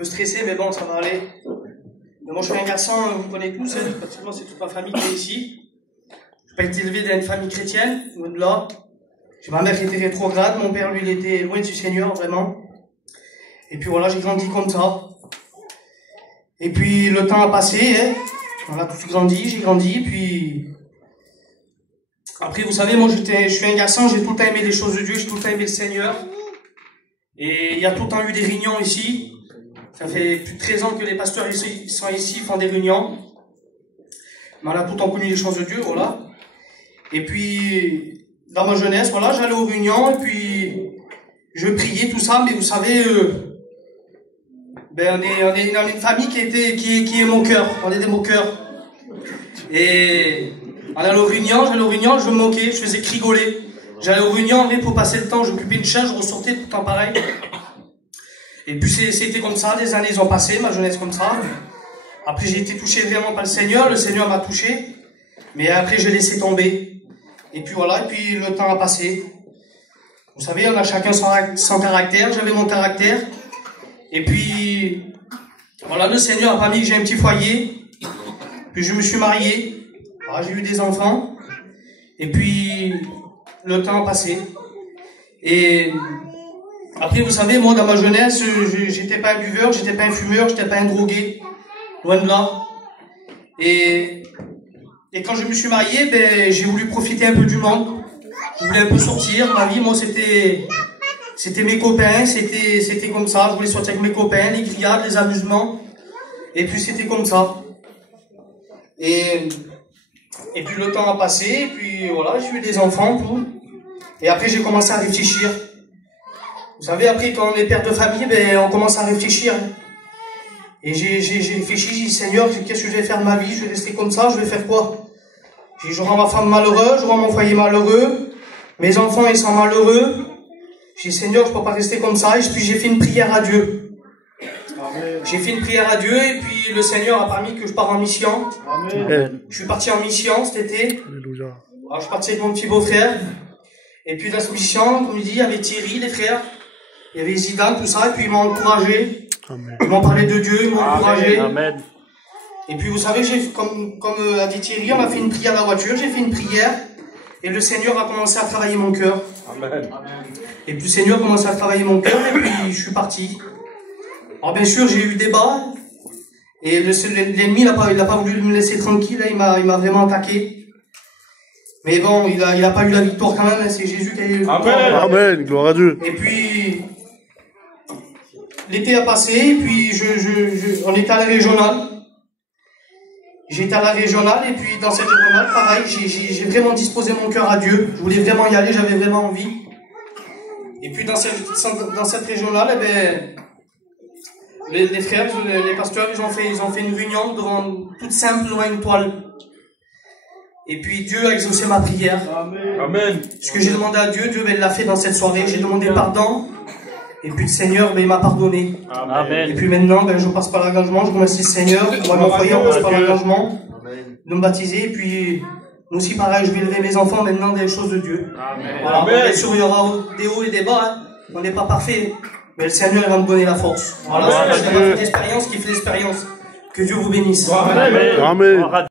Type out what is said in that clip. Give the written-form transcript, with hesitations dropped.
peu stressé, mais bon, ça va aller. Mais moi, je suis un garçon, vous me connaissez tous, hein, pratiquement c'est toute ma famille qui est ici. Je n'ai pas été élevé dans une famille chrétienne, loin de là. J'ai ma mère qui était rétrograde, mon père, lui, il était loin du Seigneur, vraiment. Et puis voilà, j'ai grandi comme ça. Et puis le temps a passé, hein. On a tous grandi, j'ai grandi, puis... Après, vous savez, moi, je suis un garçon, j'ai tout le temps aimé les choses de Dieu, j'ai tout le temps aimé le Seigneur. Et il y a tout le temps eu des réunions ici. Ça fait plus de 13 ans que les pasteurs ici, sont ici, font des réunions. Mais on a tout le temps connu les choses de Dieu, voilà. Et puis, dans ma jeunesse, voilà, j'allais aux réunions, et puis, je priais, tout ça, mais vous savez, on est dans une famille qui est mon cœur. On est des moqueurs. Et on allait aux réunions, je me moquais, je faisais crigoler. J'allais aux réunions, mais pour passer le temps, j'occupais une chaise, je ressortais tout le temps pareil. Et puis c'était comme ça, des années ont passé, ma jeunesse comme ça. Après j'ai été touché vraiment par le Seigneur m'a touché. Mais après j'ai laissé tomber. Et puis voilà, et puis le temps a passé. Vous savez, on a chacun son caractère, j'avais mon caractère. Et puis, voilà, le Seigneur a permis que j'ai un petit foyer. Puis je me suis marié. Voilà, j'ai eu des enfants. Et puis, le temps a passé. Et après, vous savez, moi, dans ma jeunesse, j'étais pas un buveur, j'étais pas un fumeur, j'étais pas un drogué. Loin de là. Et quand je me suis marié, ben, j'ai voulu profiter un peu du monde. Je voulais un peu sortir. Ma vie, moi, c'était mes copains, c'était comme ça. Je voulais sortir avec mes copains, les grillades, les amusements. Et puis, c'était comme ça. Et puis, le temps a passé. Et puis, voilà, j'ai eu des enfants, tout. Et après, j'ai commencé à réfléchir. Vous savez, après, quand on est père de famille, ben, on commence à réfléchir. Et j'ai réfléchi, j'ai dit, Seigneur, qu'est-ce que je vais faire de ma vie? Je vais rester comme ça, je vais faire quoi? J'ai dit, je rends ma femme malheureuse, je rends mon foyer malheureux, mes enfants, ils sont malheureux. J'ai dit, Seigneur, je peux pas rester comme ça. Et puis, j'ai fait une prière à Dieu. J'ai fait une prière à Dieu, et puis le Seigneur a permis que je parte en mission. Amen. Je suis parti en mission cet été. Alléluia. Alors, je suis parti avec mon petit beau-frère. Et puis, dans cette mission, comme il dit, il y avait Thierry, les frères. Il y avait Zidane, tout ça, et puis ils m'ont encouragé. Amen. Ils m'ont parlé de Dieu, ils m'ont encouragé. Amen. Et puis vous savez, comme a dit Thierry, on a fait une prière à la voiture, j'ai fait une prière, et le Seigneur a commencé à travailler mon cœur. Amen. Et puis le Seigneur a commencé à travailler mon cœur, et puis je suis parti. Alors bien sûr, j'ai eu des bas, et l'ennemi, il a pas voulu me laisser tranquille, là, il m'a vraiment attaqué. Mais bon, il a pas eu la victoire quand même, c'est Jésus qui a eu la victoire. Amen. Amen, gloire à Dieu. Et puis, l'été a passé, et puis on était à la régionale. J'étais à la régionale, et puis dans cette régionale, pareil, j'ai vraiment disposé mon cœur à Dieu. Je voulais vraiment y aller, j'avais vraiment envie. Et puis dans cette régionale, eh ben, les frères, les pasteurs, ils ont fait une réunion devant toute simple devant une toile. Et puis Dieu a exaucé ma prière. Amen. Ce que j'ai demandé à Dieu, Dieu l'a fait dans cette soirée. J'ai demandé pardon. Et puis le Seigneur, il m'a pardonné. Amen. Et puis maintenant, je passe par l'engagement. Je remercie le Seigneur. Moi, mon foyer, on passe par l'engagement de me baptiser. Et puis, nous aussi, pareil, je vais élever mes enfants maintenant dans les choses de Dieu. Amen. Voilà. Bien sûr, il y aura des hauts et des bas. Hein. On n'est pas parfait. Mais le Seigneur, il va me donner la force. Voilà, c'est l'expérience qui fait l'expérience. Que Dieu vous bénisse. Amen. Amen.